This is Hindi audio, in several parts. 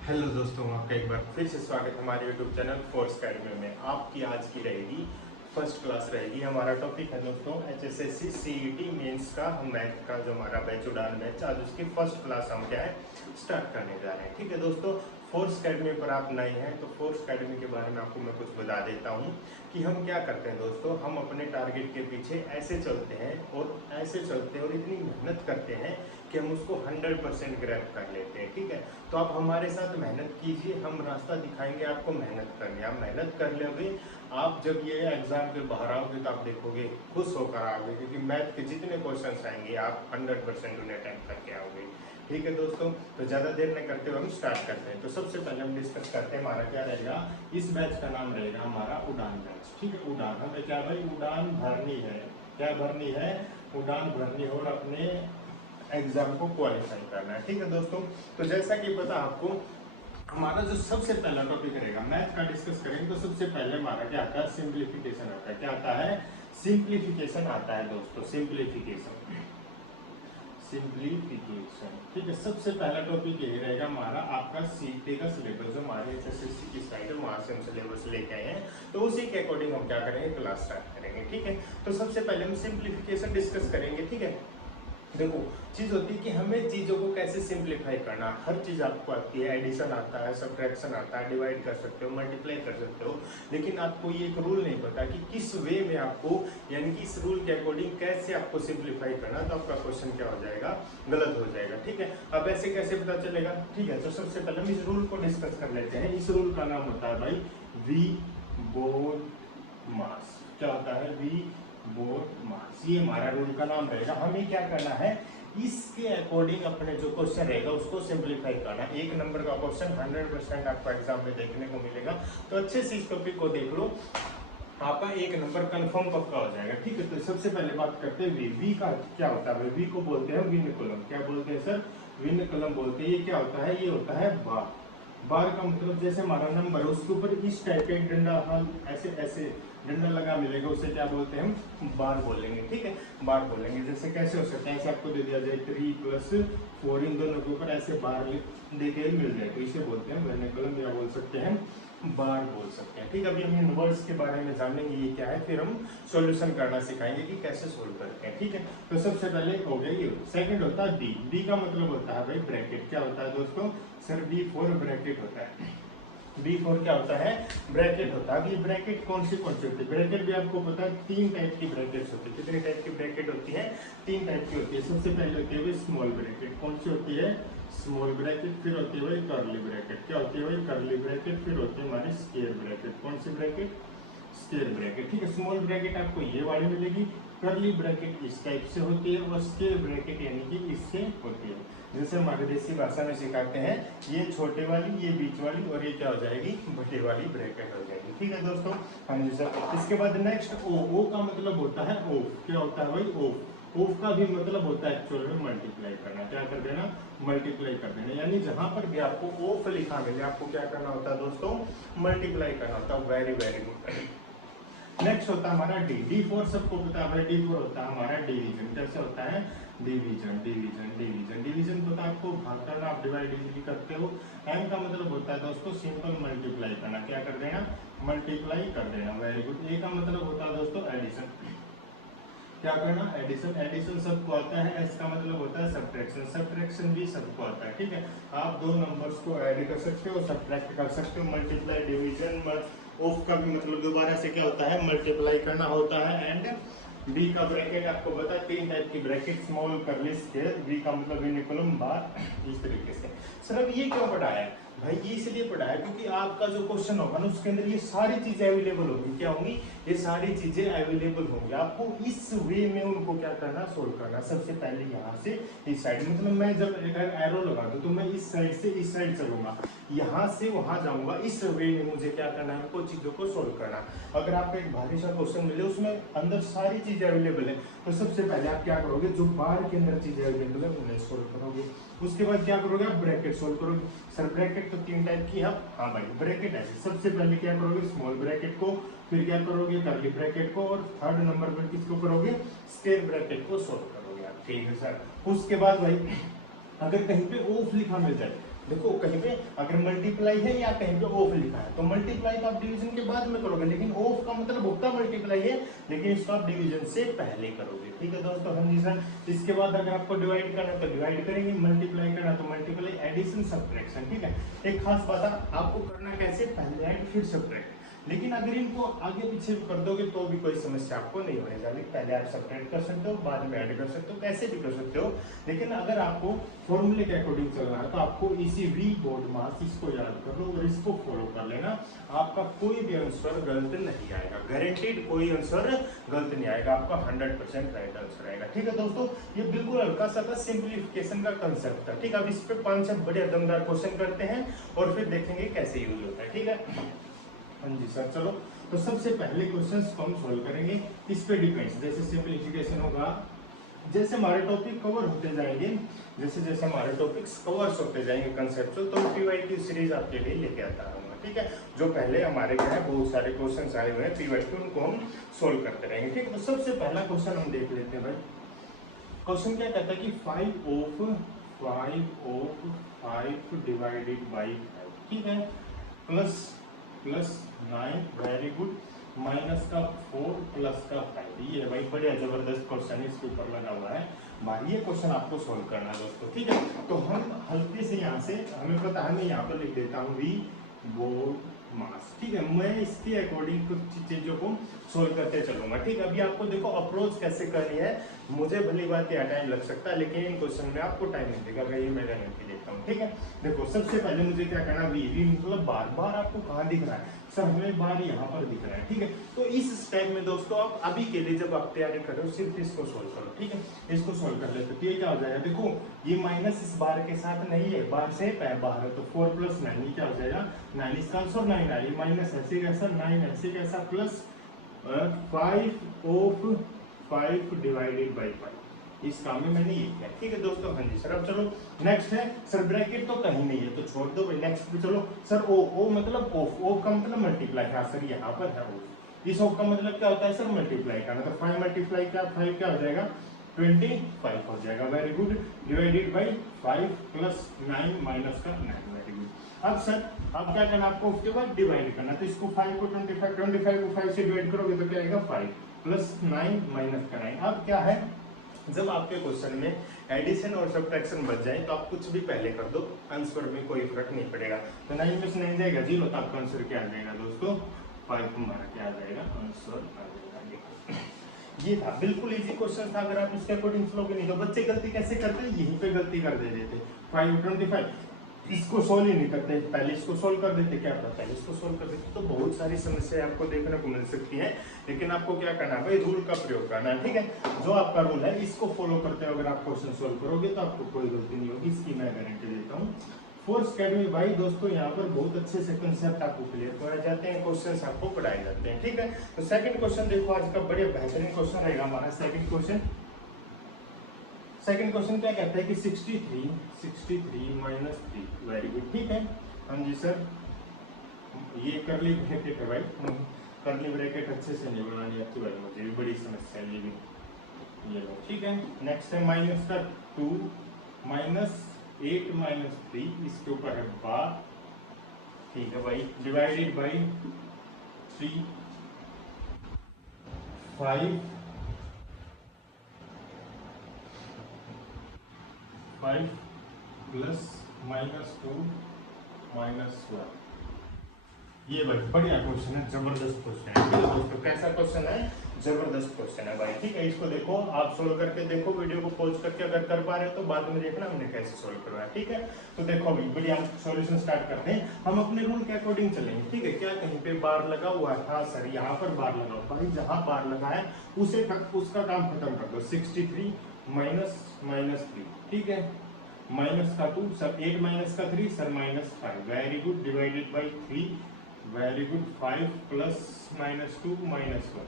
हेलो दोस्तों, आपका एक बार फिर से स्वागत है हमारे यूट्यूब चैनल फोर्स अकेडमी में। आपकी आज की रहेगी फर्स्ट क्लास रहेगी। हमारा टॉपिक है दोस्तों HSSC CET मेंस का हम मैथ का जो हमारा बैच उड़ान बैच, आज उसकी फर्स्ट क्लास हम क्या है स्टार्ट करने जा रहे हैं। ठीक है दोस्तों, फोर्स अकेडमी पर आप नए हैं तो फोर्स अकेडमी के बारे में आपको मैं कुछ बता देता हूँ कि हम क्या करते हैं दोस्तों। हम अपने टारगेट के पीछे ऐसे चलते हैं और इतनी मेहनत करते हैं कि हम उसको 100% ग्रैब कर लेते हैं। ठीक है, तो आप हमारे साथ मेहनत कीजिए, हम रास्ता दिखाएंगे आपको मेहनत करनी। आप मेहनत कर लोगे, आप जब ये एग्जाम के बाहर आओगे तो आप देखोगे खुश होकर आओगे, क्योंकि मैथ के जितने क्वेश्चन आएंगे आप 100% उन्हें अटेम्प्ट करके आओगे। ठीक है दोस्तों, तो ज़्यादा देर नहीं करते हुए हम स्टार्ट करते हैं। तो सबसे पहले हम डिस्कस करते हैं हमारा क्या रहेगा। इस बैच का नाम रहेगा हमारा उड़ान बैच। ठीक है, उड़ान हमें क्या भाई उड़ान भरनी है। क्या भरनी है? उड़ान भरनी है और अपने एग्जाम को क्वालिफाई करना है। ठीक है दोस्तों, तो जैसा कि पता आपको हमारा जो सबसे पहला टॉपिक रहेगा मैथ का डिस्कस करेंगे, तो सबसे पहले हमारा क्या आता है सिंप्लीफिकेशन आता है। क्या आता है? सिंप्लीफिकेशन आता है दोस्तों, सिंप्लीफिकेशन। ठीक है, सबसे पहला टॉपिक यही रहेगा हमारा आपका सीटी का सिलेबस जो हमारे HSSC की साइट है वहां से हम सिलेबस लेके आए हैं, तो उसी के अकॉर्डिंग हम क्या करेंगे क्लास स्टार्ट करेंगे। ठीक है, तो सबसे पहले हम सिंप्लीफिकेशन डिस्कस करेंगे। ठीक है, देखो चीज होती है कि हमें चीजों को कैसे सिंप्लीफाई करना। हर चीज आपको आती है, एडिशन आता है, सब्ट्रैक्शन आता है, डिवाइड कर सकते हो, मल्टीप्लाई कर सकते हो, लेकिन आपको ये एक रूल नहीं पता कि किस वे में आपको, यानी कि इस रूल के अकॉर्डिंग कैसे आपको सिंप्लीफाई करना, तो आपका क्वेश्चन क्या हो जाएगा, गलत हो जाएगा। ठीक है, अब ऐसे कैसे पता चलेगा? ठीक है, तो सबसे पहले हम इस रूल को डिस्कस कर लेते हैं। इस रूल का नाम होता है भाई वी बोर्ड मास। क्या होता है? वी बोर्ड मास, ये हमारा रूल का नाम रहेगा। हमें क्या करना है, इसके अकॉर्डिंग अपने जो क्वेश्चन रहेगा उसको सिंप्लीफाई करना। एक नंबर का क्वेश्चन 100% आपको एग्जाम में देखने को मिलेगा, तो अच्छे से इस टॉपिक को देख लो, आपका एक नंबर कंफर्म पक्का हो जाएगा। ठीक है, तो सबसे पहले बात करते हैं वी का क्या होता है। वी को बोलते हैं विन कॉलम। क्या बोलते हैं सर? विन कॉलम बोलते हैं। ये क्या होता है? ये होता है बार। बार का मतलब जैसे हमारा नंबर है उसके ऊपर इस टाइप का एक डंडा हम ऐसे ऐसे डंडा लगा मिलेगा, उसे क्या बोलते हैं? हम बार बोलेंगे। ठीक है, बार बोलेंगे। जैसे कैसे हो सकता है, ऐसे आपको दे दिया जाए 3 + 4, इन दोनों के ऊपर ऐसे बार देके मिल जाए, तो इसे बोलते हैं वर्निकुलम, या बोल सकते हैं बार बोल सकते हैं। ठीक है, अभी हम इन वर्ड्स के बारे में जानेंगे ये क्या है, फिर हम सॉल्यूशन करना सिखाएंगे कि कैसे सोल्व करते हैं। ठीक है, तो सबसे पहले हो गया ये। सेकंड होता है डी। डी का मतलब होता है भाई ब्रैकेट। क्या होता है दोस्तों? सर B4 ब्रैकेट होता है। B4 क्या होता है? ब्रैकेट होता है। अब ये ब्रैकेट कौन सी होती है? ब्रैकेट भी आपको पता है 3 टाइप की ब्रैकेट्स होती है। कितने टाइप की ब्रैकेट होती है? 3 टाइप की होती है। सबसे पहले होती है स्मॉल ब्रैकेट। कौन सी होती है? Small bracket. फिर होती है भाई कर्ली ब्रैकेट। क्या होती है भाई? Curly bracket. फिर होती है हमारी स्क्वायर ब्रैकेट। कौन सी ब्रैकेट? Square bracket. ठीक है, स्मॉल ब्रैकेट आपको ये वाली मिलेगी, कर्ली ब्रैकेट इस टाइप से होती है, और स्क्वायर ब्रैकेट यानी कि इससे होती है। जैसे हमारे देसी भाषा में सिखाते हैं, ये छोटे वाली, ये बीच वाली, और ये क्या हो जाएगी? बड़ी वाली ब्रैकेट हो जाएगी। ठीक है दोस्तों, हाँ जी सर। इसके बाद नेक्स्ट ओ। ओ का मतलब होता है ऑफ। क्या होता है भाई? ऑफ। ऑफ का भी मतलब होता है एक्चुअल में मल्टीप्लाई करना। क्या कर देना? मल्टीप्लाई कर देना। यानी जहां पर भी आपको ऑफ लिखा मिले आपको क्या करना होता है दोस्तों? मल्टीप्लाई करना होता है। Very very good. नेक्स्ट होता है हमारा डी। D4 सबको पता है, D4 होता है हमारा डिवीजन। कैसे होता है? डिवीजन डिवीजन डिवीजन डिवीजन होता है आपको भाग करना, आप डिवाइड इजीली करते हो। एम का मतलब होता है दोस्तों सिंपल मल्टीप्लाई करना। क्या कर देना? मल्टीप्लाई कर देना। Very good. ए का मतलब होता है दोस्तों एडिशन। क्या करना? एडिशन। एडिशन सबको आता है। एस का मतलब होता है सब्ट्रैक्शन। सब्ट्रैक्शन भी सबको आता है। ठीक है, आप दो नंबर्स को ऐड कर सकते हो, सब्ट्रैक्ट कर सकते हो। मल्टीप्लाई, डिवीजन, ऑफ का भी मतलब दोबारा से क्या होता है? मल्टीप्लाई करना होता है। एंड बी का ब्रैकेट आपको पता है 3 टाइप की bracket, small, curly, square. B का मतलब यूनिकुलम, बार, इस तरीके से। सर अब ये क्यों पढ़ाया है भाई? ये इसलिए पढ़ाया क्योंकि आपका जो क्वेश्चन होगा ना उसके अंदर ये सारी चीजें अवेलेबल होंगी। क्या होंगी? ये सारी चीजें अवेलेबल होंगी। आपको इस वे में उनको क्या करना? सोल्व करना। सबसे पहले यहाँ से इस साइड, मतलब मैं जब अगर एरो लगा दूं तो मैं इस साइड से इस साइड चलूंगा, यहाँ से वहां जाऊंगा। इस वे में मुझे क्या करना है? आपको चीजों को सोल्व करना। अगर आपको एक भारी सा क्वेश्चन मिले उसमें अंदर सारी चीजें अवेलेबल है, तो सबसे पहले आप क्या करोगे? जो बार के अंदर चीजें अवेलेबल है उन्हें सोल्व करोगे। उसके बाद क्या करोगे? आप ब्रैकेट सोल्व करोगे। सर ब्रैकेट तो 3 टाइप की है। हाँ भाई, ब्रैकेट है। सबसे पहले क्या करोगे? स्मॉल ब्रैकेट को, फिर क्या करोगे? कर्ली ब्रैकेट को, और थर्ड नंबर पर किसको करोगे? स्क्वायर ब्रैकेट को सोल्व करोगे आप। ठीक है सर। उसके बाद भाई अगर कहीं पे ऑफ लिखा मिल जाए देखो कहीं पे अगर मल्टीप्लाई है या कहीं पे ऑफ लिखा है तो मल्टीप्लाई तो आप डिवीजन के बाद में करोगे, लेकिन ऑफ का मतलब होता मल्टीप्लाई है, लेकिन इसको आप डिवीजन से पहले करोगे। ठीक है दोस्तों, हाँ जी सर। इसके बाद अगर आपको डिवाइड करना है तो डिवाइड करेंगे, मल्टीप्लाई करना तो मल्टीप्लाई, एडिशन सब्ट्रैक्शन। ठीक है, एक खास बात आपको करना कैसे, पहले ऐड फिर सब्ट्रैक्ट। लेकिन अगर इनको आगे पीछे कर दोगे तो भी कोई समस्या आपको नहीं होने वाली। पहले आप सब्ट्रैक्ट कर सकते हो, बाद में ऐड कर सकते हो, कैसे भी कर सकते हो। लेकिन अगर आपको फॉर्मूले के अकॉर्डिंग चलना है तो आपको इसी वी बोर्ड मास इसको याद कर लो और इसको फॉलो कर लेना। आपका कोई भी आंसर गलत नहीं आएगा, गारंटीड कोई आंसर गलत नहीं आएगा, आपका 100% राइट आंसर आएगा। ठीक है दोस्तों, ये बिल्कुल हल्का सा था, सिंप्लीफिकेशन का कंसेप्ट था। ठीक है, अब इस पे 5-6 बड़े दमदार क्वेश्चन करते हैं और फिर देखेंगे कैसे यूज होता है। ठीक है, हाँ जी सर। चलो, तो सबसे पहले क्वेश्चंस को हम सोल्व करेंगे, इस पे डिपेंड्स। जैसे सिंपलीफिकेशन होगा, जैसे हमारे टॉपिक कवर होते जाएंगे, जैसे जैसे हमारे टॉपिक्स कवर्स होते जाएंगे कंसेप्चुअल, तो पीवाई की सीरीज आपके लिए लेके आता रहूंगा। ठीक है, जो पहले हमारे क्या है बहुत सारे क्वेश्चंस आए हुए हैं पीवाई के, उनको हम सोल्व करते रहेंगे। ठीक है, तो सबसे पहला क्वेश्चन हम देख लेते हैं भाई। क्वेश्चन क्या कहता है कि 5 ऑफ 5 डिवाइडेड बाई 5, ठीक है, प्लस 9, वेरी गुड, माइनस का 4 प्लस का 5। ये भाई बढ़िया जबरदस्त क्वेश्चन इसके ऊपर लगा हुआ है भाई, ये क्वेश्चन आपको सोल्व करना है दोस्तों। ठीक है, तो हम हल्के से यहाँ से, हमें पता है, मैं यहाँ पर लिख देता हूँ वी बोर्ड मास। ठीक है, मैं इसके अकॉर्डिंग कुछ चीजों को सोल्व करते चलूंगा। ठीक है, अभी आपको देखो अप्रोच कैसे करनी है, मुझे भली बात यहाँ टाइम लग सकता है, लेकिन इन क्वेश्चन में आपको टाइम नहीं देगा, ये मैं गारंटी देता हूँ। ठीक है, देखो सबसे पहले मुझे क्या करना, वी मतलब बार बार आपको कहाँ दिख रहा है सर, हमें बार यहाँ पर दिख रहा है। ठीक है, तो इस स्टेप में दोस्तों आप अभी के लिए जब आप तैयारी कर रहे हो सिर्फ इसको सोल्व करो। ठीक है, इसको सोल्व कर लेते, तो ये क्या हो जाएगा, देखो ये माइनस इस बार के साथ नहीं है, बार से बाहर है, तो 4 + 9 ये क्या हो जाएगा 9, इसका आंसर 9 है, ये माइनस ऐसे कैसा 9 ऐसे कैसा, प्लस 5 ऑफ 5 डिवाइडेड बाई 5, इस काम में मैंने ये किया। ठीक है दोस्तों, हाँ जी सर। अब चलो नेक्स्ट है सर, ब्रैकेट तो कहीं नहीं है तो छोड़ दो भाई, नेक्स्ट पे चलो सर। ओ मतलब ऑफ, ऑफ का मतलब मल्टीप्लाई, हाँ सर यहाँ पर है ऑफ, इस ऑफ का मतलब क्या होता है सर, मल्टीप्लाई करना, तो 5 मल्टीप्लाई क्या 5 क्या हो जाएगा 25 हो जाएगा, very good, divided by 5 plus 9 minus का 9, वेरी गुड। अब सर अब क्या करना आपको, उसके बाद डिवाइड करना, तो इसको 5 को 25 को 5 से डिवाइड करोगे तो क्या आएगा 5 प्लस 9 माइनस का 9। अब क्या है, जब आपके क्वेश्चन में एडिशन और सब्ट्रैक्शन बच जाए तो आप कुछ भी पहले कर दो, आंसर में कोई फर्क नहीं पड़ेगा। तो 9 में से 9 जाएगा 0, तो आपका आंसर क्या आ जाएगा दोस्तों 5, हमारा क्या आ जाएगा आंसर आ जाएगा। ये था बिल्कुल इजी क्वेश्चन था, अगर आप इसके अकॉर्डिंग चलोगे नहीं तो बच्चे गलती कैसे करते हैं, यहीं पे गलती कर दे देते। 5 25 इसको सोल्व ही नहीं करते, पहले इसको सोल्व कर देते, क्या पता पहले इसको सोल्व कर देते, तो बहुत सारी समस्या आपको देखने को मिल सकती है। लेकिन आपको क्या करना है भाई, रूल का प्रयोग करना है। ठीक है, जो आपका रूल है इसको फॉलो करते हुए अगर आप क्वेश्चन सोल्व करोगे तो आपको कोई गलती नहीं होगी, इसकी मैं गारंटी देता हूँ। फोर्स अकेडमी भाई दोस्तों, यहाँ पर बहुत अच्छे से कंसेप्ट आपको क्लियर कराए जाते हैं, क्वेश्चन आपको पढ़ाए जाते हैं। ठीक है, तो सेकंड क्वेश्चन देखो, आज का बढ़िया बेहतरीन क्वेश्चन रहेगा हमारा सेकंड क्वेश्चन। सेकंड क्वेश्चन क्या कहता है कि 63 माइनस 3, वेरी गुड। ठीक है, हाँ जी सर, ये करली ब्रैकेट है भाई, करली ब्रैकेट अच्छे से नहीं बनानी आती भाई, मुझे भी बड़ी समस्या है ये भी, ये लो। ठीक है, नेक्स्ट है माइनस का 2 माइनस 8 माइनस 3, इसके ऊपर है बार। ठीक है भाई, डिवाइडेड बाई 3 5 प्लस -2 -1। ये भाई बढ़िया क्वेश्चन है, जबरदस्त क्वेश्चन है। ठीक है दोस्तों, कैसा क्वेश्चन है, जबरदस्त क्वेश्चन है भाई। ठीक है, इसको देखो, आप सोल्व करके देखो, वीडियो को पॉज करके अगर कर पा रहे हो तो बाद में देखना हमने कैसे सोल्व करवाया। ठीक है, तो देखो अभी बढ़िया हम सॉल्यूशन स्टार्ट करते हैं, हम अपने रूल के अकॉर्डिंग चलेंगे। ठीक है, क्या कहीं पे बार लगा हुआ है, हाँ सर यहाँ पर बार लगा हुआ भाई, जहाँ बार लगा है उसे उसका काम खत्म कर दो। 63 माइनस -3, ठीक है, माइनस का 2 सर, 8 माइनस का 3 sir -5, very good, divided by 3, very good, 5 plus -2 -1।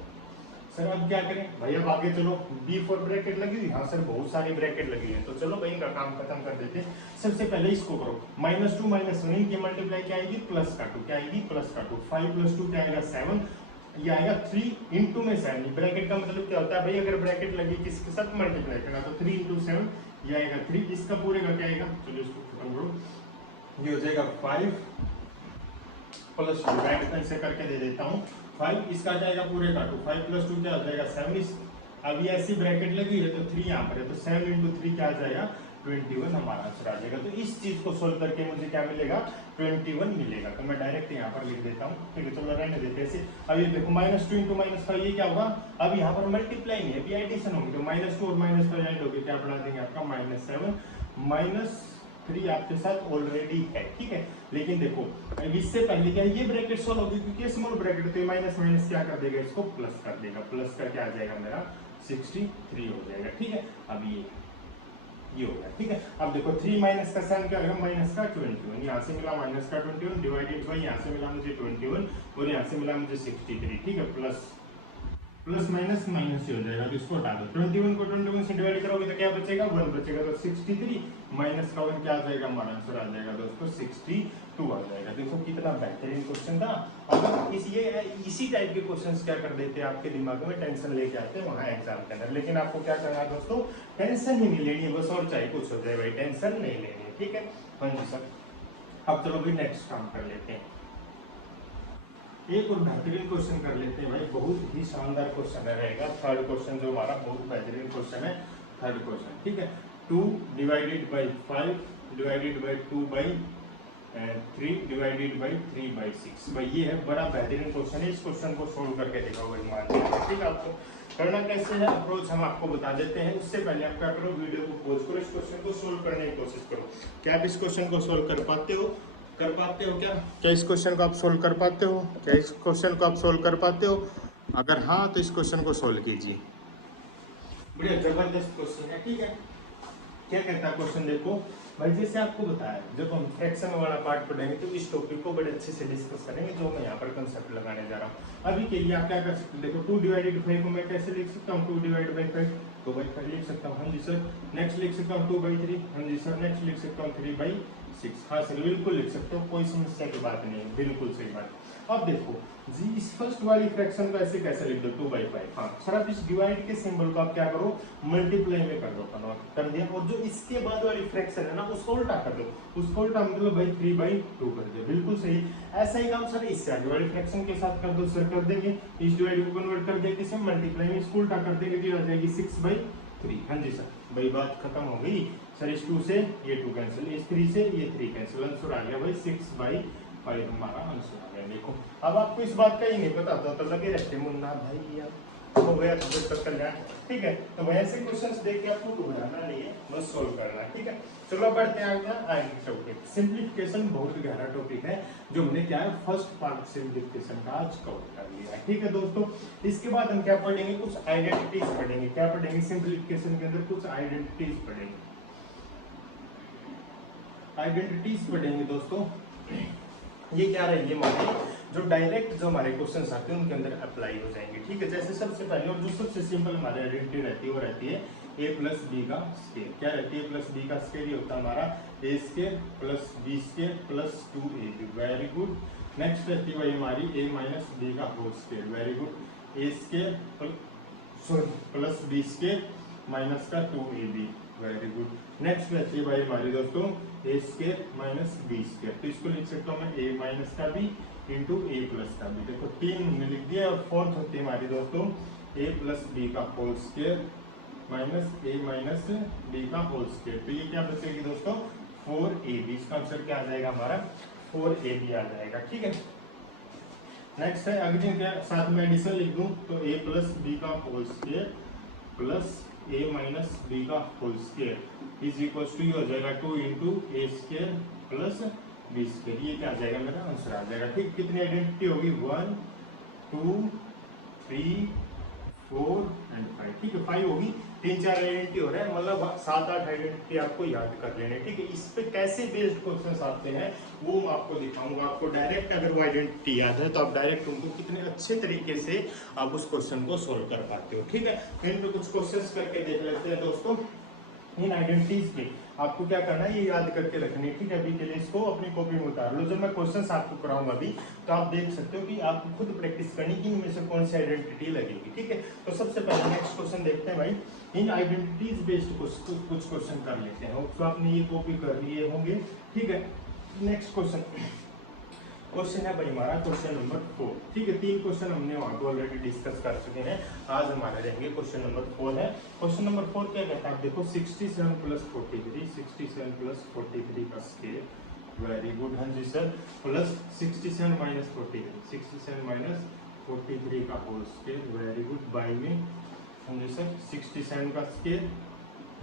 Sir अब क्या करें भाई, अब आगे चलो, B4 ब्रैकेट लगी हुई, हाँ सर बहुत सारी ब्रैकेट लगी है, तो चलो भाई इनका काम खत्म कर देते हैं। सबसे पहले इसको करो, -2 -1 इनकी मल्टीप्लाई क्या आएगी, प्लस का 2, क्या आएगी प्लस का 2, 5 + 2 क्या आएगा 7, ये आएगा 3 इंटू में 7। ब्रैकेट का मतलब क्या होता है भाई, अगर ब्रैकेट लगी किसके साथ मल्टीप्लाई करना, तो 3 × 7 ये आएगा 3, इसका पूरे का क्या आएगा, चलो इसको खत्म करो, ये हो जाएगा 5 प्लस 2, मैं इसे करके दे देता हूँ। 5 इसका जाएगा पूरे का 2, 5 प्लस 2 क्या हो जाएगा 7। अब ये ऐसी ब्रैकेट लगी है तो 3 यहाँ पर है, तो 7 × 3 क्या आ जाएगा 21 हमारा आंसर आ जाएगा। तो इस चीज को सोल्व करके मुझे क्या मिलेगा 21 मिलेगा। तो मैं डायरेक्ट यहाँ पर लिख देता हूँ, ठीक है। चलो रहने देते ऐसे। अब ये देखो -2 × -5 ये क्या होगा, अब यहाँ पर मल्टीप्लाई नहीं है, अभी एडिशन होगी, तो -2 और -5 ऐड होगी, क्या बना देंगे आपका -7 -3 आपके साथ ऑलरेडी है, ठीक है। लेकिन देखो अब इससे पहले क्या ये ब्रैकेट सोल्व होगी, क्योंकि स्मॉल ब्रैकेट तो माइनस माइनस क्या कर देगा इसको प्लस कर देगा, प्लस करके आ जाएगा मेरा 63 हो जाएगा, ठीक है। अब ये हो गया, ठीक है। अब देखो 3 माइनस का साइन क्या होगा -21, यहाँ से मिला -21 डिवाइडेड बाई यहाँ से मिला मुझे 21 और यहाँ से मिला मुझे 63, ठीक है। प्लस माइनस माइनस ही हो जाएगा, तो इसको हटा दो। 21 को 21 से डिवाइड करोगे तो क्या बचेगा 1 बचेगा, तो 63 माइनस का 1 क्या आ जाएगा हमारा आंसर आ जाएगा दोस्तों 62 आ जाएगा। देखो कितना बेहतरीन क्वेश्चन था। अगर इसी टाइप के क्वेश्चंस क्या कर देते हैं आपके दिमाग में, टेंशन लेके आते हैं वहाँ एग्जाम के अंदर। लेकिन आपको क्या करना है दोस्तों, टेंशन ही नहीं लेनी है बस, और चाहे कुछ हो जाए भाई टेंशन नहीं लेनी है, ठीक है। हाँ जी सर। अब चलो भाई नेक्स्ट काम कर लेते हैं, एक और बेहतरीन क्वेश्चन कर लेते हैं भाई, बहुत ही शानदार क्वेश्चन रहेगा। थर्ड क्वेश्चन जो हमारा बहुत बेहतरीन क्वेश्चन है, थर्ड क्वेश्चन, ठीक है। 2 divided by 5 divided by 2 by 3 divided by 3/6 भाई, ये है बड़ा बेहतरीन क्वेश्चन है। इस क्वेश्चन को सोल्व करके दिखाओ भाई मान लीजिए, ठीक है। आपको करना कैसे है, अप्रोच हम आपको बता देते हैं। उससे पहले आप क्या करो, वीडियो को पॉज करो, इस क्वेश्चन को सोल्व करने की कोशिश करो। क्या आप इस क्वेश्चन को सोल्व कर पाते हो क्या इस क्वेश्चन को आप सोल्व कर पाते हो, क्या इस क्वेश्चन को आप सोल्व कर पाते हो? अगर हाँ तो इस क्वेश्चन को सोल्व कीजिए, बढ़िया जबरदस्त क्वेश्चन है, ठीक है। क्या कहता है क्वेश्चन, देखो भाई जैसे आपको बताया जब हम फ्रैक्शन वाला पार्ट पढ़ेंगे तो इस टॉपिक को बड़े अच्छे से डिस्कस करेंगे, जो मैं यहाँ पर कंसेप्ट लगाने जा रहा हूँ। अभी के लिए आप क्या कर सकते हैं, देखो 2 डिवाइडेड 5 को मैं कैसे लिख सकता हूँ, 2 डिवाइडेड बाई 5 2/5 लिख सकता हूँ, हाँ जी सर। नेक्स्ट लिख सकता हूँ 2/3, हाँ जी सर। नेक्स्ट लिख सकता हूँ 3/6, हाँ सर बिल्कुल लिख सकते हो, कोई समस्या की बात नहीं है, बिल्कुल सही बात। अब देखो जी इस फर्स्ट वाली फ्रैक्शन को ऐसे कैसे लिख दो 2/5, हाँ सर। अब इस डिवाइड के सिंबल को आप क्या करो मल्टीप्लाई में कर दो, कर दिया। और जो इसके बाद वाली फ्रैक्शन है ना उसको उल्टा कर दो, उसको उल्टा मतलब भाई 3/2 कर दिया, बिल्कुल सही। ऐसा ही काम सर इससे आगे वाली फ्रैक्शन के साथ कर दो सर, कर देंगे। इस डिवाइड को कन्वर्ट कर देंगे किसे मल्टीप्लाई में, इसको उल्टा कर देंगे तो आ जाएगी 6/3, हाँ जी सर। भाई बात खत्म हो गई सर, इस 2 से ये 2 कैंसिल, इस 3 से ये 3 कैंसिल, आंसर आ गया भाई 6/5 हमारा आंसर आ गया। देखो अब आपको इस बात का ही नहीं पता था तो लगे रहते मुन्ना भाई यार हो गया तो कल्याण, ठीक है। तो वैसे क्वेश्चंस देख के आपको घबराना नहीं है, बस सोल्व करना है, ठीक है। चलो बढ़ते हैं आगे टॉपिक। सिंप्लीफिकेशन बहुत गहरा टॉपिक है, जो हमने क्या है फर्स्ट पार्ट सिंप्लीफिकेशन का आज कवर कर लिया है, ठीक है दोस्तों। इसके बाद हम क्या पढ़ेंगे, कुछ आइडेंटिटीज पढ़ेंगे। क्या पढ़ेंगे सिंप्लीफिकेशन के अंदर, कुछ आइडेंटिटीज पढ़ेंगे, आइडेंटिटीज पढ़ेंगे दोस्तों। ये क्या रहेंगे हमारे जो डायरेक्ट जो हमारे क्वेश्चंस आते हैं उनके अंदर अप्लाई हो जाएंगे, ठीक है। जैसे सबसे पहले और जो सबसे सिंपल हमारी आइडेंटिटी रहती है वो रहती है a + b का स्क्वायर। क्या रहती है + b का स्क्वायर, ये होता है हमारा a² + b² + 2ab, very good. Next रहती है भाई हमारी a - b का whole square, very good. a² + b² - 2ab, very good. Next रहती है भाई हमारी दोस्तों a² - b², तो इसको लिख सकता हूँ मैं a - का b इंटू a + का b। देखो 3 हमने लिख दिया। और फोर्थ होती है हमारी दोस्तों a + b का whole square minus a - b का होल स्क्वायर, तो ये क्या बचेगी दोस्तों 4ab। इसका आंसर क्या आ जाएगा हमारा 4ab आ जाएगा, ठीक है। नेक्स्ट है अगले क्या साथ में एडिशन लिख दूं तो a + b का whole square plus a - b का whole square is equal to हो जाएगा 2 × a² + b²। ये क्या आ जाएगा मेरा आंसर आ जाएगा, ठीक। कितनी आइडेंटिटी होगी 1 2 3 4 एंड 5, ठीक है 5 होगी। 3-4 आइडेंटिटी हो रहा है, मतलब 7-8 आइडेंटिटी आपको याद कर लेने, ठीक है। इस पे कैसे बेस्ड क्वेश्चंस आते हैं वो मैं आपको दिखाऊंगा। आपको डायरेक्ट अगर वो आइडेंटिटी याद है तो आप डायरेक्ट उनको कितने अच्छे तरीके से आप उस क्वेश्चन को सोल्व कर पाते हो, ठीक है। इन पे कुछ क्वेश्चंस करके देख लेते हैं दोस्तों। इन आइडेंटिटीज पे आपको क्या करना है ये याद करके रखनी है, ठीक है। अभी के लिए इसको अपनी कॉपी में उतार लो। जब मैं क्वेश्चंस आपको कराऊंगा अभी तो आप देख सकते हो कि आपको खुद प्रैक्टिस करनी कि इनमें से कौन सी आइडेंटिटी लगेगी, ठीक है। तो सबसे पहले नेक्स्ट क्वेश्चन देखते हैं भाई। इन आइडेंटिटीज बेस्ड कुछ क्वेश्चन कर लेते हैं। तो आपने ये कॉपी कर लिए होंगे, ठीक है। नेक्स्ट क्वेश्चन है भाई हमारा क्वेश्चन नंबर 4। ठीक है, 3 क्वेश्चन हमने वहां पे ऑलरेडी डिस्कस कर चुके हैं। आज हमारे रहेंगे क्वेश्चन नंबर 4 है। क्वेश्चन नंबर 4 क्या कहता है, आप देखो 67 प्लस 43, 67 प्लस 43 का स्केयर, वेरी गुड। हाँ जी सर, प्लस 67 माइनस 43, 67 माइनस 43 का whole square, very good. By में हाँ जी सर 67 का स्केयर,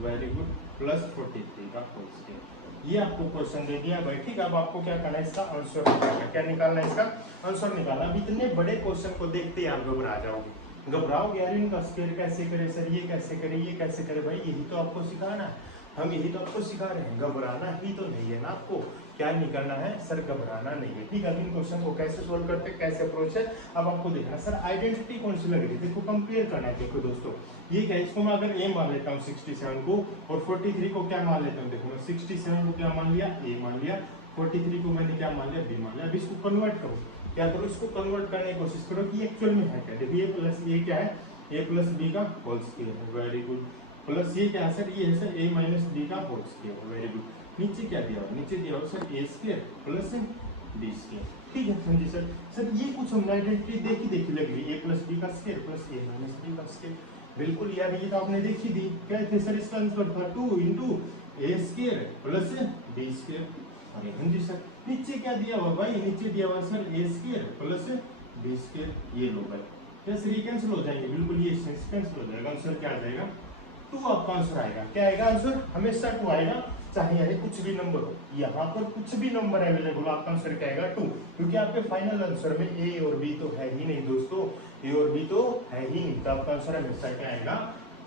वेरी गुड, प्लस 43 का होल स्केयर। ये आपको क्वेश्चन दे दिया भाई। ठीक है, अब आपको क्या करना है, इसका आंसर निकालना। क्या निकालना है, इसका आंसर निकालना। अब इतने बड़े क्वेश्चन को देखते ही आप घबरा जाओगे, घबराओगे यार इनका स्क्वायर कैसे करे सर, ये कैसे करे, ये कैसे करे। भाई यही तो आपको सिखाना है, हम यही तो आपको सिखा रहे हैं, घबराना ही तो नहीं है ना आपको। क्या निकालना है सर, घबराना नहीं है। ठीक है, अब इन क्वेश्चन को कैसे सोल्व करते हैं, कैसे अप्रोच है, अब आपको देखना। सर आइडेंटिटी कौन सी लग रही है, देखो कंपेयर करना है। देखो दोस्तों ये क्या है, इसको मैं अगर ए मान लेता हूँ 67 को, और 43 को क्या मान लेता हूँ, देखो मैं 67 को क्या मान लिया, ए मान लिया, 43 को मैंने क्या मान लिया, बी मान लिया। अब इसको कन्वर्ट करो, क्या करो, इसको कन्वर्ट करने की कोशिश करो कि एक्चुअल में है क्या। देखो ये प्लस ये क्या है, ए प्लस बी का होल स्क्वायर है, वेरी गुड। प्लस ये क्या है सर, ये है सर ए माइनस बी का होल स्क्वायर, वेरी गुड। नीचे क्या दिया हुआ, नीचे दिया हुआ सर ए स्क्वायर प्लस बी स्क्वायर। ठीक है समझिए सर। सर ये कुछ हमने आइडेंटिटी देखी लग रही, ए प्लस बी का स्क्वायर प्लस ए माइनस बी का स्क्वायर। बिल्कुल यार, ये तो आपने देखी थी। क्या थे सर, इसका आंसर था 2 इंटू ए स्क्वायर प्लस बी स्क्वायर। अरे हाँ जी सर, नीचे क्या दिया हुआ भाई, नीचे दिया हुआ सर ए स्क्वायर प्लस बी स्क्वायर। ये लो भाई, क्या सर ये कैंसिल हो जाएंगे, बिल्कुल ये कैंसिल हो जाएगा। आंसर क्या आ जाएगा, 2 आपका आंसर आएगा। क्या आएगा आंसर, हमेशा 2 आएगा, चाहे यानी कुछ भी नंबर हो। यहाँ पर कुछ भी नंबर अवेलेबल हो, आपका आंसर क्या आएगा 2, क्योंकि आपके फाइनल आंसर में ए और बी तो है ही नहीं दोस्तों, ए और बी तो है ही नहीं, तो आपका आंसर हमेशा क्या आएगा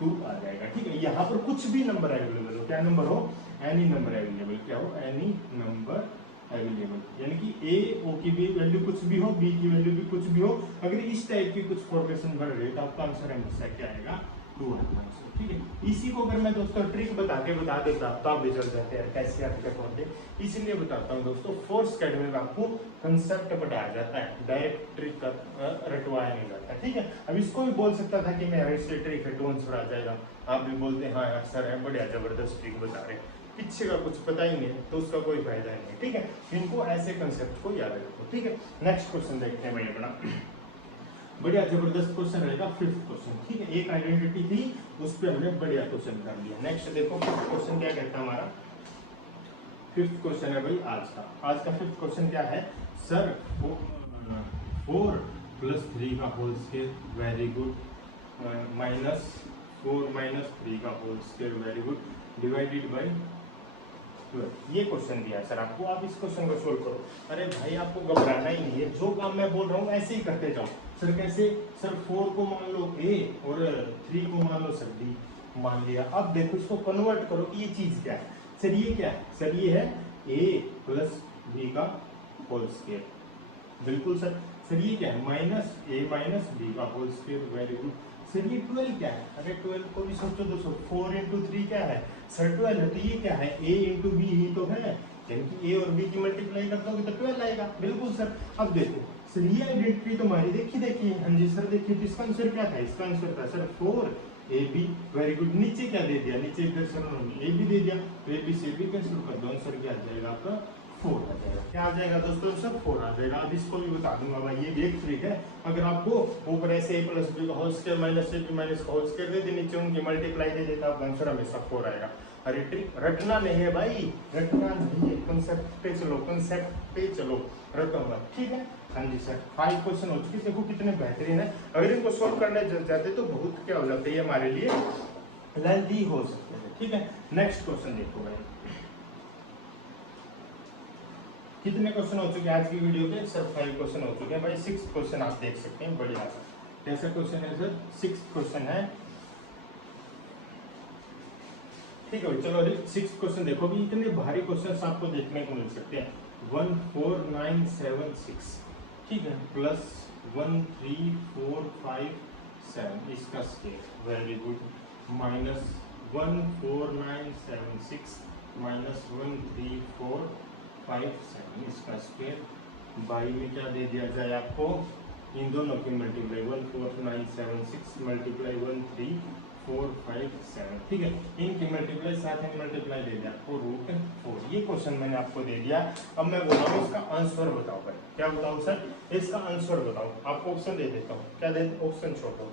2 आ जाएगा। ठीक है, यहाँ पर कुछ भी नंबर अवेलेबल हो, क्या नंबर हो, एनी नंबर अवेलेबल, क्या हो, एनी नंबर अवेलेबल, यानी कि ए ओ की भी वैल्यू कुछ भी हो, बी की वैल्यू भी कुछ भी हो, अगर इस टाइप की कुछ फॉर्मेशन बन रही है तो आपका आंसर हमेशा क्या आएगा 2 आएगा। ठीक है, इसी को अगर मैं दोस्तों ट्रिक बता देता तो आप भी चल जाते हैं कैसे आप क्या करते, इसीलिए बताता हूँ दोस्तों। फोर्स अकेडमी में आपको कंसेप्ट पढ़ाया जाता है, डायरेक्ट ट्रिक का रटवाया नहीं जाता। ठीक है, अब इसको भी बोल सकता था कि मैं ऐसे ट्रिक है 2 आंसर आ जाएगा, आप भी बोलते हैं हाँ यार सर है बढ़िया जबरदस्त ट्रिक बता रहे हैं, पीछे का कुछ पता ही नहीं है तो उसका कोई फायदा नहीं। ठीक है, इनको ऐसे कंसेप्ट को याद रखो। ठीक है, नेक्स्ट क्वेश्चन देखते हैं भाई अपना, बढ़िया जबरदस्त क्वेश्चन रहेगा। 5th question. ठीक है, एक आइडेंटिटी थी उस पर हमने बढ़िया क्वेश्चन कर लिया। नेक्स्ट देखो 5th क्वेश्चन क्या कहता है हमारा, 5th क्वेश्चन है भाई आज का 5th क्वेश्चन क्या है सर, 4 प्लस 3 का whole square, very good, minus 4 minus 3 का whole square, very good, divided by 12। ये क्वेश्चन दिया है सर आपको, आप इस क्वेश्चन को सोल्व करो। अरे भाई आपको घबराना ही नहीं है, जो काम मैं बोल रहा हूँ ऐसे ही करते जाओ। सर कैसे, सर 4 को मान लो ए और 3 को मान लो सर डी, मान लिया। अब देखो इसको कन्वर्ट करो कि ये चीज क्या है। सर ये क्या है, सर ये है ए प्लस बी का होल स्क्वायर, बिल्कुल सर। सर ये क्या है, माइनस ए माइनस बी का whole square, very good. Sir ये 12 क्या है, अरे 12 को भी सोचो दोस्तों, 4 इंटू 3 क्या है सर 12 है, तो ये क्या है a इंटू बी ही तो है, यानी कि a और b की मल्टीप्लाई कर दोगे तो 12 आएगा, बिल्कुल सर। अब देखो सर ये आइडेंटिटी तो हमारी देखी हाँ जी सर देखिए, तो इसका आंसर क्या था, इसका आंसर था सर 4ab, वेरी गुड। नीचे क्या दे दिया, नीचे इधर सर a भी दे दिया, तो a b से b कैंसिल कर दो, आंसर क्या आ जाएगा आपका 4 आ जाएगा। क्या आ जाएगा दोस्तों, सब 4 आ जाएगा। अब इसको भी बता दूंगा भाई, ये भी एक ट्रिक है। अगर आपको ऊपर ऐसे a प्लस बी का whole square minus A B minus का होल स्क्वायर दे दे, नीचे उनकी मल्टीप्लाई दे देता, आपका आंसर हमेशा 4 आएगा। अरे ट्रिक रटना नहीं है भाई, रटना नहीं है, कंसेप्ट पे चलो, कंसेप्ट पे चलो, रटो मत। ठीक है, हाँ जी सर 5 क्वेश्चन हो चुके, देखो कितने बेहतरीन है। अगर इनको सोल्व करने जाते तो बहुत क्या हो जाता है, ये हमारे लिए लेंथी हो सकते हैं। ठीक है, नेक्स्ट क्वेश्चन देखो भाई, कितने क्वेश्चन हो चुके हैं आज की वीडियो के, सर 5 क्वेश्चन हो चुके हैं भाई। 6th क्वेश्चन आप देख सकते हैं, बढ़िया सा कैसा क्वेश्चन है सर, 6th क्वेश्चन है। ठीक है भाई, चलो 6th क्वेश्चन देखो भी, इतने भारी क्वेश्चन आपको देखने को मिल सकते हैं। 14976, ठीक है, प्लस 13457 इसका square, very good, minus 14976 minus 13457 इसका स्क्वायर, बाई में क्या दे दिया जाए आपको, इन दोनों की मल्टीप्लाई 14976 मल्टीप्लाई 4 5 7, ठीक है। इनकी मल्टीप्लाई साथ में मल्टीप्लाई दे दिया आपको √4। ये क्वेश्चन मैंने आपको दे दिया। अब मैं बोल रहा हूँ इसका आंसर बताओ भाई। क्या बताऊँ सर? इसका आंसर बताओ। आपको ऑप्शन दे देता हूँ। क्या दे? ऑप्शन छोड़ो।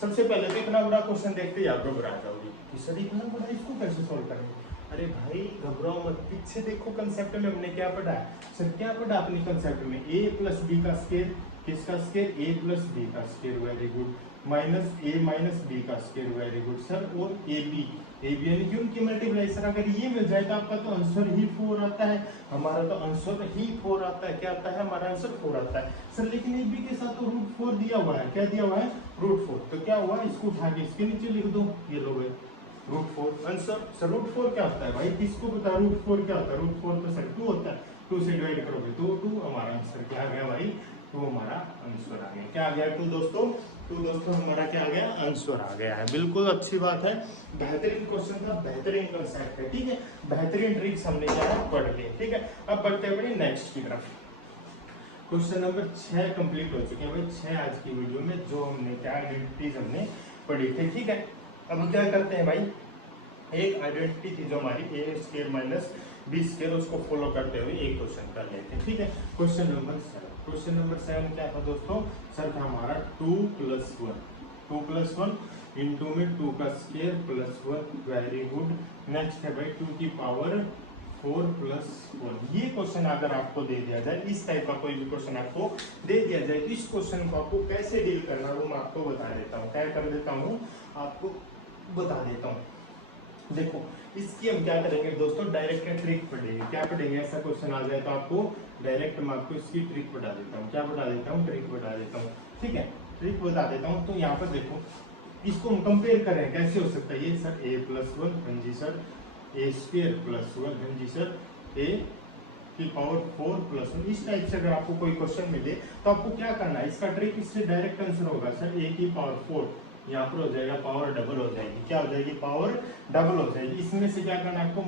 सबसे पहले तो इतना बड़ा क्वेश्चन देखते ही आप घबरा जाओगे कि सर इतना बड़ा, इसको कैसे सोल्व करेंगे? अरे भाई घबराओ मत, पीछे देखो कंसेप्ट में हमने क्या पढ़ा है। सर क्या पढ़ा अपनी कंसेप्ट में? a प्लस बी का स्क्वायर, किसका स्क्वायर? a प्लस बी का square, very good. Minus a minus B का स्क्वायर, वेरी गुड सर। और ab यानी कि उनकी मल्टीप्लाई। सर अगर ये मिल जाए तो आपका तो आंसर ही 4 आता है। हमारा तो आंसर ही 4 आता है। क्या आता है? हमारा आंसर 4 आता है सर। लेकिन ab के साथ तो √4 दिया हुआ है। क्या दिया हुआ है? √4। तो क्या हुआ? इसको उठा के इसके नीचे लिख दो। ये लो भाई √4 आंसर। सर √4 क्या होता है भाई? किसको पता √4 क्या होता है? √4 तो सर 2 होता है। 2 से डिवाइड करोगे तो 2। हमारा आंसर क्या आ गया भाई? तो हमारा आंसर आ गया। क्या आ गया? 2 दोस्तों। तो दोस्तों हमारा क्या आ गया? आंसर आ गया है। बिल्कुल अच्छी बात है। बेहतरीन क्वेश्चन था, बेहतरीन कंसेप्ट है, ठीक है। बेहतरीन ट्रिक्स हमने क्या है पढ़ ली, ठीक है। अब बढ़ते हैं बड़ी नेक्स्ट की तरफ। क्वेश्चन नंबर 6 कंप्लीट हो चुके हैं भाई। 6 आज की वीडियो में जो हमने क्या आइडेंटिटीज हमने पढ़ी थी, ठीक है। अब क्या करते हैं भाई, एक आइडेंटिटी थी जो हमारी a square minus B square, उसको फॉलो करते हुए एक क्वेश्चन कर लेते हैं, ठीक है। Question number 7। क्वेश्चन नंबर 7 क्या था दोस्तों? सर था हमारा 2 + 1, 2 + 1 इंटू में 2 का square plus 1, very good. Next है भाई 2 की पावर 4 + 1। ये क्वेश्चन अगर आपको दे दिया जाए, इस टाइप का कोई भी क्वेश्चन आपको दे दिया जाए, इस क्वेश्चन को आपको कैसे डील करना है वो मैं आपको बता देता हूँ। क्या कर देता हूँ? आपको बता देता हूँ। देखो इसकी हम क्या करेंगे दोस्तों, डायरेक्ट ट्रिक पढ़ेंगे। क्या पढ़ेंगे? ऐसा क्वेश्चन आ जाए तो आपको डायरेक्ट मैं आपको इसकी ट्रिक बता देता हूँ। क्या बता देता हूँ? ट्रिक बता देता हूँ, ठीक है। ट्रिक बता देता हूँ। तो यहाँ पर देखो, इसको हम कंपेयर करें कैसे हो सकता है। ये सर a + 1, हाँ जी सर। a स्क्वायर + 1, हाँ जी सर। a की पावर 4 + 1। इस टाइप से अगर आपको कोई क्वेश्चन मिले तो आपको क्या करना है? इसका ट्रिक इससे डायरेक्ट आंसर होगा सर a की पावर 4, यहाँ पर हो जाएगा पावर डबल हो जाएगी। क्या हो जाएगी? पावर डबल हो जाएगी। इसमें से क्या करना है आपको?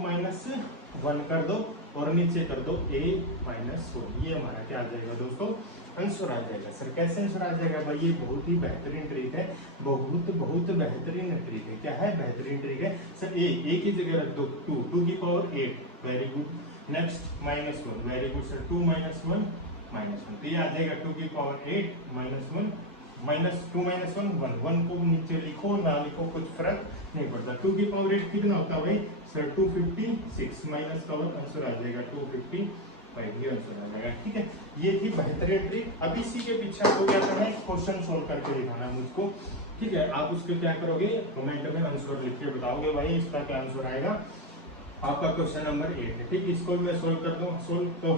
-1 कर दो और नीचे कर दो a - 1। ये हमारा क्या आ जाएगा दोस्तों? आंसर आ जाएगा। सर कैसे आंसर आ जाएगा भाई? ये बहुत ही बेहतरीन ट्रिक है, बहुत बेहतरीन ट्रिक है। क्या है? बेहतरीन ट्रिक है सर। a की जगह रख दो 2 की power 8, very good. Next -1, very good sir. 2 - 1 -1, तो ये आ जाएगा 2 की पावर 8 -1 -2 - 1 1 को नीचे लिखो ना लिखो कुछ फर्क नहीं पड़ता। 2 की पावर 8 कितना होता है भाई? सर 256 माइनस का आंसर आ जाएगा 255, ये आंसर आ जाएगा, ठीक है। ये थी बेहतरीन ट्रिक। अब इसी के पीछे आपको क्या करना है? क्वेश्चन सोल्व करके दिखाना मुझको, ठीक है। आप उसको क्या करोगे? कमेंट में आंसर लिख के बताओगे भाई इसका क्या आंसर आएगा। आपका क्वेश्चन नंबर 8 है, ठीक। इसको भी मैं सोल्व कर दूं, सोल्व तो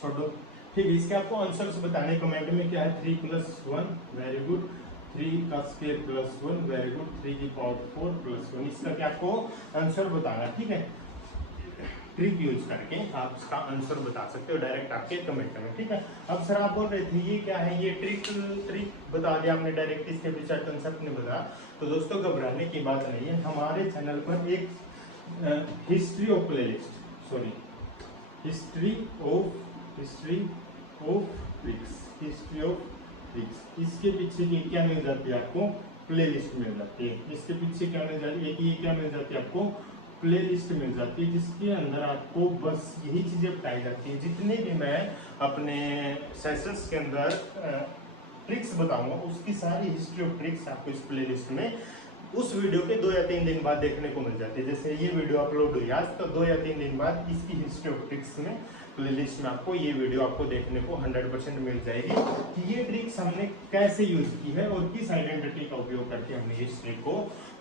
छोड़ो, ठीक है। इसके आपको आंसर्स बताने कमेंट में क्या है? 3 + 1, वेरी गुड। 3 का स्क्वायर प्लस 1, वेरी गुड। 3 की पावर 4 + 1, इसका क्या आपको आंसर बताना, ठीक है। ट्रिक यूज करके आप इसका आंसर बता सकते हो डायरेक्ट आपके कमेंट में, ठीक है। अब सर आप बोल रहे थे ये क्या है? ये ट्रिक बता दिया आपने डायरेक्ट, इसके पीछे कंसेप्ट नहीं बता। तो दोस्तों घबराने की बात नहीं है। हमारे चैनल पर एक history of playlist, sorry history of tricks, इसके पीछे की क्या मिल जाती है आपको? प्लेलिस्ट मिल जाती है। इसके पीछे क्या मिल जाती है? ये क्या मिल जाती है आपको? प्लेलिस्ट मिल जाती है, जिसके अंदर आपको बस यही चीजें बताई जाती है। जितने भी मैं अपने सेशंस के अंदर ट्रिक्स बताऊंगा उसकी सारी हिस्ट्री ऑफ ट्रिक्स आपको इस प्लेलिस्ट में उस वीडियो के 2 या 3 दिन बाद देखने को मिल जाती है। जैसे ये वीडियो अपलोड हुई आज, तो 2 या 3 दिन बाद इसकी हिस्ट्री ऑफ ट्रिक्स में प्लेलिस्ट में आपको ये वीडियो आपको देखने को 100% मिल जाएगी कि ये ट्रिक्स हमने कैसे यूज की है और किस आइडेंटिटी का उपयोग करके हमने इस ट्रिक को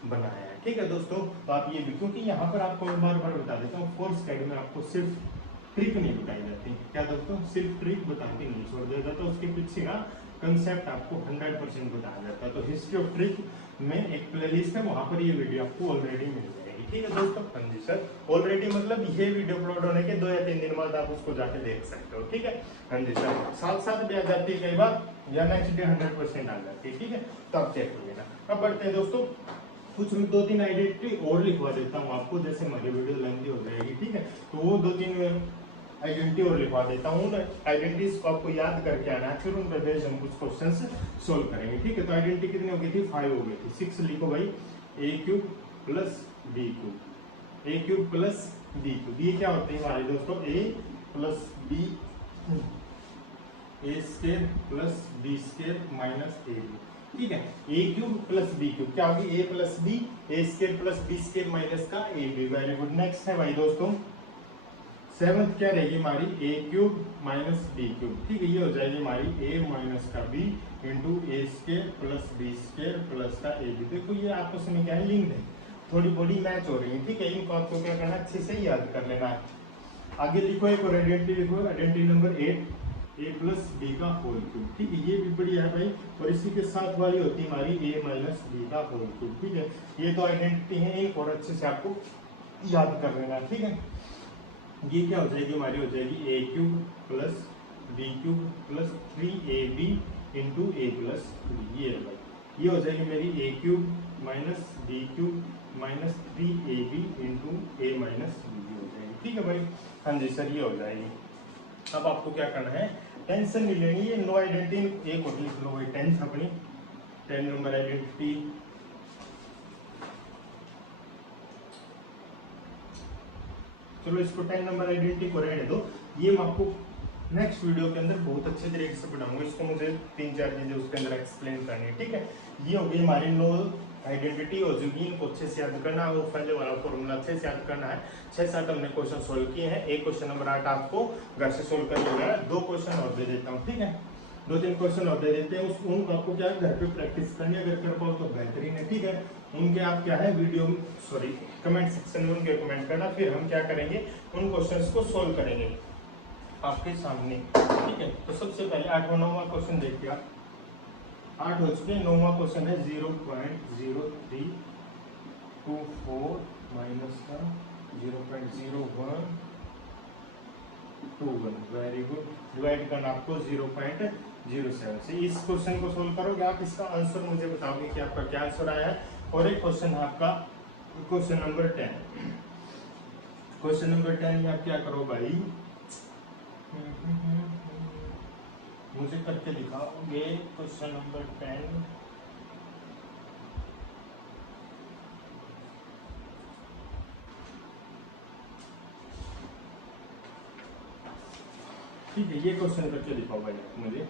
बनाया है, ठीक है दोस्तों। तो आप ये भी, क्योंकि यहाँ पर आपको मैं बार बार बता देता हूँ, 4th गाइड में आपको सिर्फ ट्रिक नहीं बताई जाती। क्या दोस्तों? सिर्फ ट्रिक बता के नहीं छोड़ दिया जाता, उसके पीछे का कंसेप्ट आपको 100% बताया जाता है। तो हिस्ट्री ऑफ ट्रिक में एक प्लेलिस्ट है, वहां पर ये वीडियो आपको ऑलरेडी मिल जाएगी, ठीक है दोस्तों। हाँ जी सर, ऑलरेडी मतलब ये वीडियो अपलोड होने के 2 या 3 दिन बाद आप उसको जाके देख सकते हो, ठीक है। हाँ जी सर, साथ भी आ जाती है कई बार, या नेक्स्ट डे 100% आ जाती है, ठीक है। तो आप चेक कर लेना। अब बढ़ते हैं दोस्तों, कुछ 2-3 आइडेंटिटी और लिखवा देता हूँ आपको, जैसे हमारी वीडियो लेंथी हो जाएगी, ठीक है। तो वो 2-3 आइडेंटिटी और लिखवा देता हूँ। आइडेंटिटीज को आपको याद करके आना है, फिर उन पर बेस्ड हम कुछ क्वेश्चंस सोल्व करेंगे। ठीक है, तो आइडेंटिटी कितनी हो गई थी, 5 हो गई थी। 6 लिखो भाई, a cube plus b cube, a cube plus b cube. ये क्या होते हैं हमारे दोस्तों, a plus b, a square plus b square minus a b। ठीक है, a cube plus b cube क्या होगी, a plus b, a square plus b square minus का a b। Very good. Next है भाई दोस्तों 7th क्या रहेगी हमारी, a cube minus b cube. ठीक है, ये हो जाएगी हमारी a माइनस का b into a square plus b square plus का a b। देखो ये आपस में क्या है, लिंक्ड है, थोड़ी बॉडी मैच हो रही है। ठीक है, इनको आपको क्या करना है, अच्छे से याद कर लेना है। आगे लिखो एक और आइडेंटिटी लिखो, identity number 8, a plus b का होल क्यूब। ठीक है, ये भी बढ़िया है भाई। और इसी के साथ वाली होती है हमारी a माइनस b का होल क्यूब। ठीक है, ये तो आइडेंटिटी है, एक और अच्छे से आपको याद कर लेना। ठीक है, ये क्या हो जाएगी हमारी, हो जाएगी a cube plus b cube plus 3ab into a plus b। ये है भाई, ये हो जाएगी मेरी a cube minus b cube minus 3ab into a minus b हो जाएगी। ठीक है भाई, हाँ जी सर, ये हो जाएगी। अब आपको क्या करना है, टेंशन नहीं लेनी, ये नो आइडेंटिटी एक और लिख लो भाई, 10th अपनी 10 नंबर आइडेंटिटी। चलो इसको 10 नंबर आइडेंटिटी को रहने दो, ये मैं आपको नेक्स्ट वीडियो के अंदर बहुत अच्छे तरीके से पढ़ाऊंगा। इसको मुझे 3-4 चीजें उसके अंदर एक्सप्लेन करनी है। ठीक है, ये हो गई हमारी नो आइडेंटिटी हो चुकी, इनको अच्छे से याद करना है, वो पहले वाला फॉर्मूला अच्छे से याद करना है। 6-7 हमने क्वेश्चन सोल्व किए हैं, एक क्वेश्चन नंबर 8 आपको घर से सोल्व कर लेगा। 2 क्वेश्चन और दे देता हूँ। ठीक है, 2-3 क्वेश्चन और दे देते हैं, उनको आपको क्या है घर पे प्रैक्टिस करनी है, अगर कर पाओ तो बेहतरीन है। ठीक है, उनके आप क्या है वीडियो सॉरी कमेंट सेक्शन में उनके कमेंट करना, फिर हम क्या करेंगे उन क्वेश्चंस को सोल्व करेंगे आपके सामने। ठीक है, तो सबसे पहले 8वां 9वां क्वेश्चन देखिए आप, 8 हो चुके हैं। 9वां क्वेश्चन है 0.0324 माइनस का 0.0121। Very good. डिवाइड करना आपको 0.07 से। इस क्वेश्चन को सोल्व करोगे आप, इसका आंसर मुझे बताओगे कि आपका क्या आंसर आया है। और एक क्वेश्चन है आपका क्वेश्चन नंबर 10। क्वेश्चन नंबर 10 में आप क्या करो भाई, मुझे करके दिखाओगे। क्वेश्चन नंबर 10 ठीक है, ये क्वेश्चन करके दिखाओ भाई मुझे।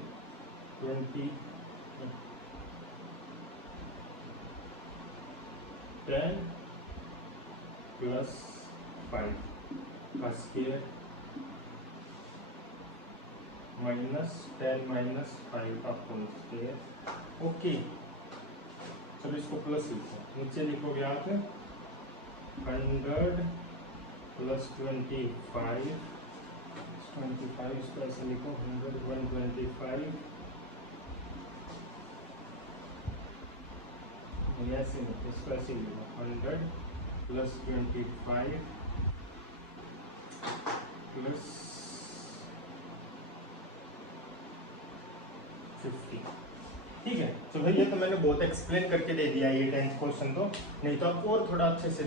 10 प्लस 5 का स्क्वायर माइनस 10 माइनस 5 का होल स्क्वायर। ओके, चलो इसको प्लस लिखो, नीचे लिखोगे आप 100 प्लस 25 इसको ऐसे लिखो 100 125 ऐसे लिखो, इसको ऐसे लिखो 100 प्लस 25 प्लस 50। ठीक है, तो भाई ये तो मैंने बहुत एक्सप्लेन करके दे दिया ये 10th क्वेश्चन, तो नहीं तो आपको और थोड़ा अच्छे से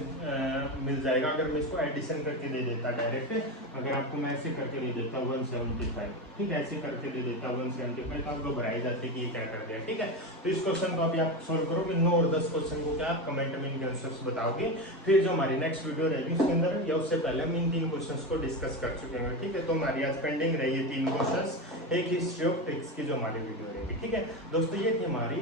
मिल जाएगा अगर मैं इसको एडिशन करके दे देता डायरेक्ट। अगर आपको मैं ऐसे करके दे देता 175, ठीक है, ऐसे करके दे देता 175 तो आप घबराई जाते कि ये क्या कर दिया। ठीक है, तो इस क्वेश्चन को अभी आप सोल्व करोगे। 9 और 10 क्वेश्चन को क्या आप कमेंट में इनके आंसर्स बताओगे। फिर जो हमारी नेक्स्ट वीडियो रहेगी उसके अंदर या उससे पहले हम इन 3 क्वेश्चन को डिस्कस कर चुके हैं। ठीक है, तो हमारी आज पेंडिंग रही है 3 क्वेश्चन, एक हिस्ट्री ऑफ टेक्स्ट की जो हमारी वीडियो रहेगी। ठीक है दोस्तों, ये थी हमारी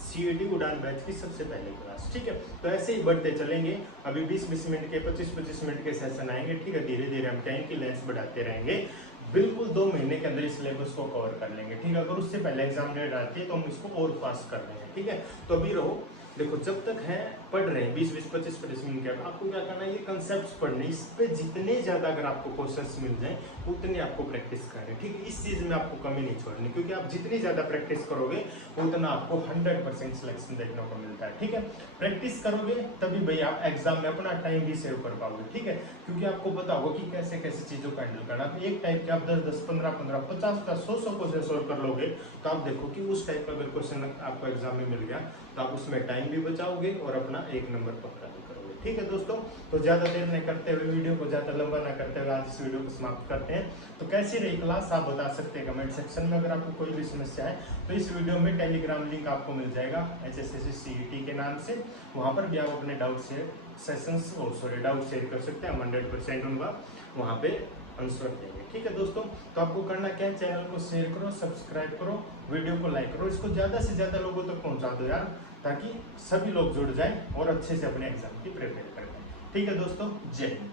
CET उड़ान बैच की सबसे पहले क्लास। ठीक है, तो ऐसे ही बढ़ते चलेंगे। अभी 20-20 मिनट के 25-25 मिनट के सेशन आएंगे। ठीक है, धीरे धीरे हम क्या इनकी लेंथ बढ़ाते रहेंगे। बिल्कुल 2 महीने के अंदर इस सिलेबस को कवर कर लेंगे। ठीक है, अगर उससे पहले एग्जाम डेट आती है तो हम इसको और फास्ट कर लेंगे। ठीक है, तो अभी रहो, देखो जब तक है पढ़ रहे हैं 20-20 25-25 मिनट के, आपको क्या करना है, ये कंसेप्ट पढ़ने, इस पे जितने ज्यादा अगर आपको क्वेश्चंस मिल जाएं उतनी आपको प्रैक्टिस करनी। ठीक है, इस चीज में आपको कमी नहीं छोड़नी, क्योंकि आप जितनी ज्यादा प्रैक्टिस करोगे उतना आपको 100% सिलेक्शन देखने को मिलता है। ठीक है, प्रैक्टिस करोगे तभी भाई आप एग्जाम में अपना टाइम भी सेव कर पाओगे। ठीक है, क्योंकि आपको पता होगा कि कैसे कैसे चीजों को हैंडल करना। एक टाइप के आप 10-10 15-15 50 100 क्वेश्चन सोल्व कर लोगे तो आप देखो कि उस टाइप का अगर क्वेश्चन आपको एग्जाम में मिल गया तो आप उसमें टाइम भी बचाओगे और अपना 1 नंबर पक्का भी करोगे। ठीक है दोस्तों, तो ज़्यादा देर नहीं करते हुए, वीडियो को ज़्यादा लंबा ना करते हुए आज इस वीडियो को समाप्त करते हैं। तो कैसी रही क्लास आप बता सकते हैं कमेंट सेक्शन में। अगर आपको कोई भी समस्या है तो इस वीडियो में टेलीग्राम लिंक आपको मिल जाएगा HSSC CET के नाम से, वहाँ पर भी आप अपने डाउट शेयर कर सकते हैं। हम 100% उनका वहाँ पे आंसर देंगे। ठीक है दोस्तों, तो आपको करना क्या है, चैनल को शेयर करो, सब्सक्राइब करो, वीडियो को लाइक करो, इसको ज़्यादा से ज़्यादा लोगों तक पहुँचा दो यार, ताकि सभी लोग जुड़ जाएं और अच्छे से अपने एग्जाम की प्रिपेयर करें। ठीक है दोस्तों, जय हिंद।